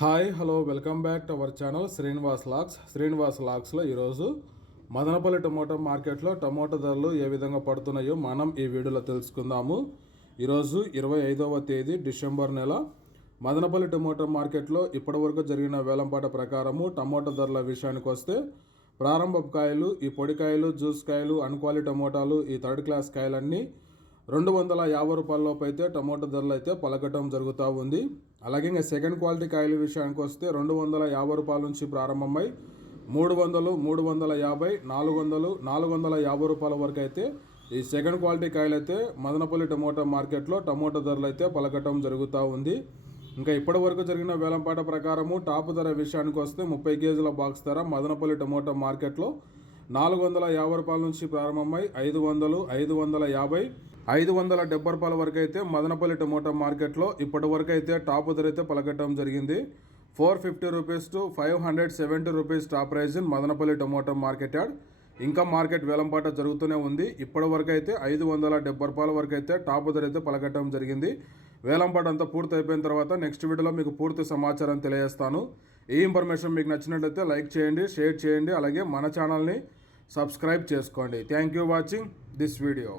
Hi hello welcome back to our channel Srinivas లాక్స్లో ఈరోజు Madanapalle tomato మార్కెట్లో టమోటా ధరలు ఏ విధంగా పడుతున్నాయో మనం ఈ వీడియోలో తెలుసుకుందాము. ఈరోజు 25వ తేదీ డిసెంబర్ నెల మదనపల్లి టమోటా మార్కెట్లో ఇప్పటివరకు జరిగిన వేలంపాట ప్రకారము టమోటా ధరల విషయానికి వస్తే ప్రారంభపు కాయలు, ఈ పొడికాయలు, జ్యూస్ కాయలు, అన్క్వాలిటీ టమోటాలు, ఈ థర్డ్ క్లాస్ కాయలన్నీ 250 రూపాయలలోపు అయితే టమోటా ధరలు అయితే పలకటం జరుగుతూ ఉంది. అలాగే ఇంకా సెకండ్ క్వాలిటీ కాయల విషయానికి వస్తే 250 రూపాయల నుంచి ప్రారంభమై 300, 350, 400, 450 రూపాయల వరకు అయితే ఈ సెకండ్ క్వాలిటీ కాయలు అయితే మదనపల్లి టమోటా మార్కెట్లో టమోటా ధరలు అయితే పలకటం జరుగుతూ ఉంది. ఇంకా ఇప్పటి వరకు జరిగిన వేలంపాట ప్రకారము టాప్ ధర విషయానికి వస్తే 30 కేజీల బాక్స్ ధర మదనపల్లి టమోటా మార్కెట్లో 450 రూపాయల నుంచి ప్రారంభమై 500, 550, 570 రూపాయల వరకు అయితే మదనపల్లి టమోటా మార్కెట్లో ఇప్పటి వరకు అయితే టాప్ ధర అయితే పలకటం జరిగింది. 450 rupees to 570 rupees top prize in Madanapalle tomato market yard. ఇంకా మార్కెట్ వేలంపాట జరుగుతూనే ఉంది. ఇప్పటి వరకు అయితే 570 రూపాయల వరకు అయితే టాప్ ధర అయితే పలకటం జరిగింది. వేలంపాట అంతా పూర్తి అయిపోయిన తర్వాత నెక్స్ట్ వీడియోలో మీకు పూర్తి సమాచారం తెలియజేస్తాను. ఈ ఇన్ఫర్మేషన్ మీకు నచ్చినట్లయితే లైక్ చేయండి, షేర్ చేయండి, అలాగే మన ఛానల్ని సబ్స్క్రైబ్ చేసుకోండి. Thank you watching this video.